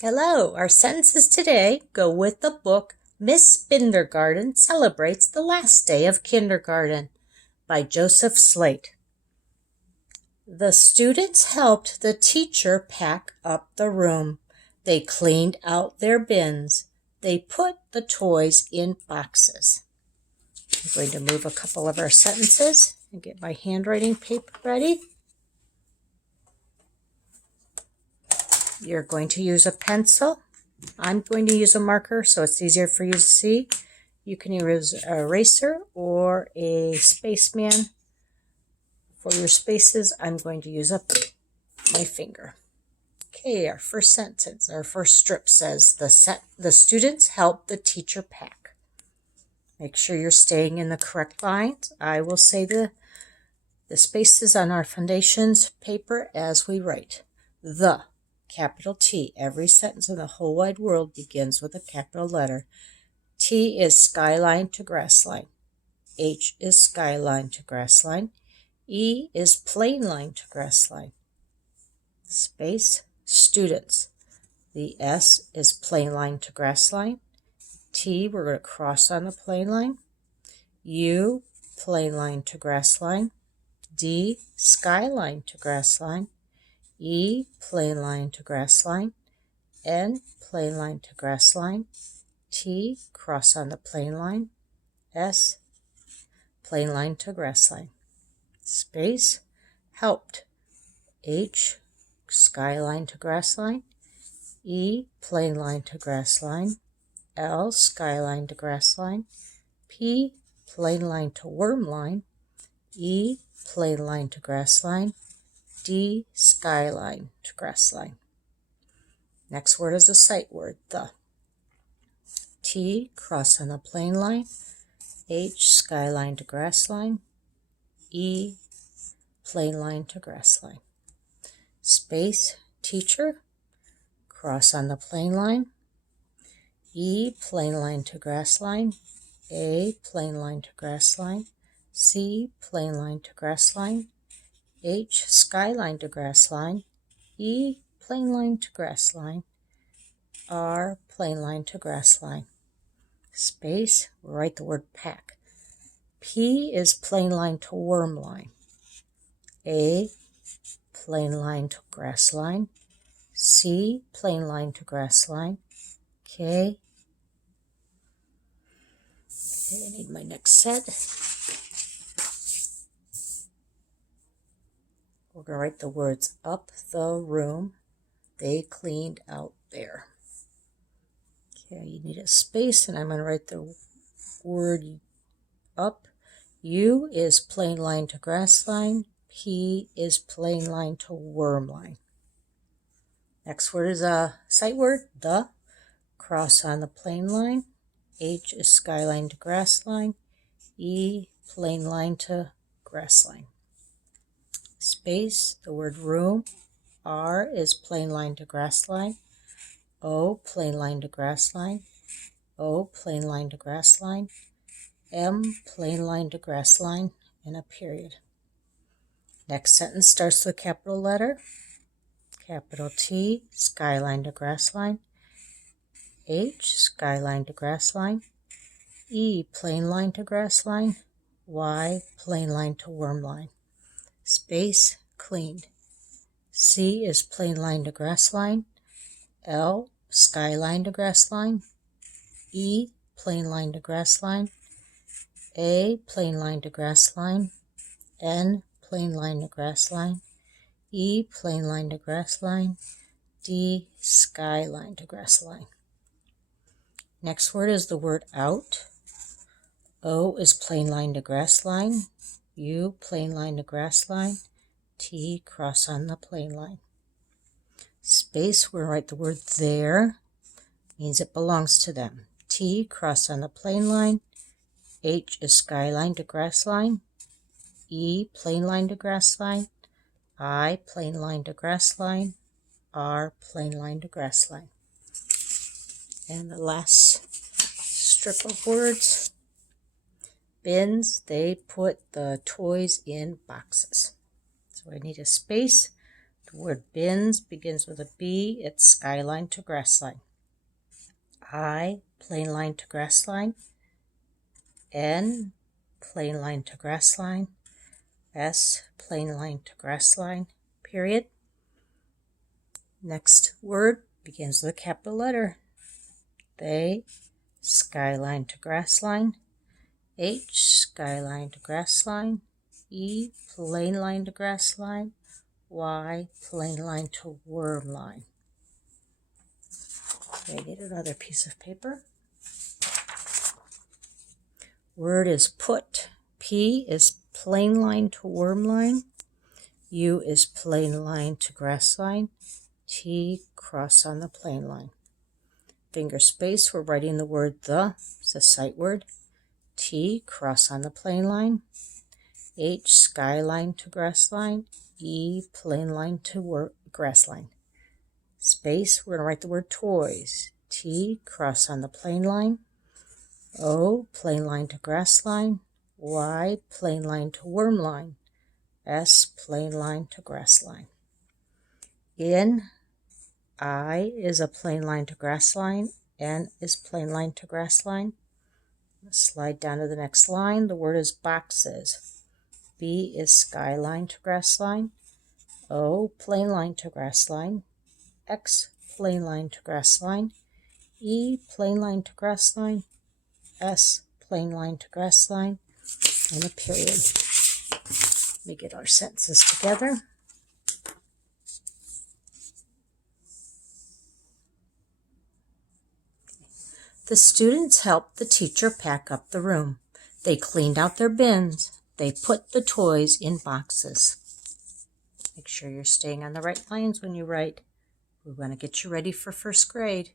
Hello, our sentences today go with the book Miss Bindergarten Celebrates the Last Day of Kindergarten by Joseph Slate. The students helped the teacher pack up the room. They cleaned out their bins. They put the toys in boxes. I'm going to move a couple of our sentences and get my handwriting paper ready. You're going to use a pencil. I'm going to use a marker so it's easier for you to see. You can use an eraser or a spaceman. For your spaces, I'm going to use up my finger. Okay, our first sentence, our first strip says, the students help the teacher pack. Make sure you're staying in the correct lines. I will say the spaces on our foundations paper as we write. The, capital T. Every sentence in the whole wide world begins with a capital letter. T is skyline to grassline. H is skyline to grassline. E is plain line to grassline. Space, students. The S is plain line to grassline. T, we're going to cross on the plain line. U, plain line to grassline. D, skyline to grassline. E, plain line to grassline. N, plain line to grassline. T, cross on the plain line. S, plain line to grassline. Space, helped. H, skyline to grassline. E, plain line to grassline. L, skyline to grassline. P, plain line to worm line. E, plain line to grassline. D, skyline to grassline. Next word is a sight word, the. T, cross on the plain line. H, skyline to grassline. E, plain line to grassline. Space, teacher, cross on the plain line. E, plain line to grassline. A, plain line to grassline. C, plain line to grassline. H, skyline to grassline. E, plain line to grassline. R, plain line to grassline. Space, write the word pack. P is plain line to worm line. A, plain line to grassline. C, plain line to grassline. K, I need my next set. We're going to write the words up the room. They cleaned out there. Okay, you need a space, and I'm going to write the word up. U is plain line to grass line. P is plain line to worm line. Next word is a sight word, the. Cross on the plain line. H is skyline to grass line. E, plain line to grass line. Space, the word room. R is plain line to grass line. O, plain line to grass line. O, plain line to grass line. M, plain line to grass line, and a period. Next sentence starts with a capital letter. Capital T, skyline to grass line. H, skyline to grass line. E, plain line to grass line. Y, plain line to worm line. Space, cleaned. C is plain line to grass line. L, skyline to grass line. E, plain line to grass line. A, plain line to grass line. N, plain line to grass line. E, plain line to grass line. D, skyline to grass line. Next word is the word out. O is plain line to grass line. U, plain line to grass line. T, cross on the plain line. Space, we're going to write the word there. Means it belongs to them. T, cross on the plain line. H is skyline to grass line. E, plain line to grass line. I, plain line to grass line. R, plain line to grass line. And the last strip of words. Bins, they put the toys in boxes. So I need a space, The word bins begins with a B. It's skyline to grassline. I, plain line to grassline. N, plain line to grassline. S, plain line to grassline, period. Next word begins with a capital letter. They, skyline to grassline. H, skyline to grassline. E, plain line to grassline. Y, plain line to worm line. Okay, I need another piece of paper. Word is put. P is plain line to worm line. U is plain line to grass line. T, cross on the plain line. Finger space, we're writing the word the. It's a sight word. T, cross on the plain line. H, skyline to grass line. E, plain line to grass line. Space, we're going to write the word toys. T, cross on the plain line. O, plain line to grass line. Y, plain line to worm line. S, plain line to grass line. In, I is a plain line to grass line. N is plain line to grass line. Slide down to the next line. The word is boxes. B is skyline to grass line. O, plain line to grass line. X, plain line to grass line. E, plain line to grass line. S, plain line to grass line, and a period. Let me get our sentences together. The students helped the teacher pack up the room. They cleaned out their bins. They put the toys in boxes. Make sure you're staying on the right lines when you write. We want to get you ready for first grade.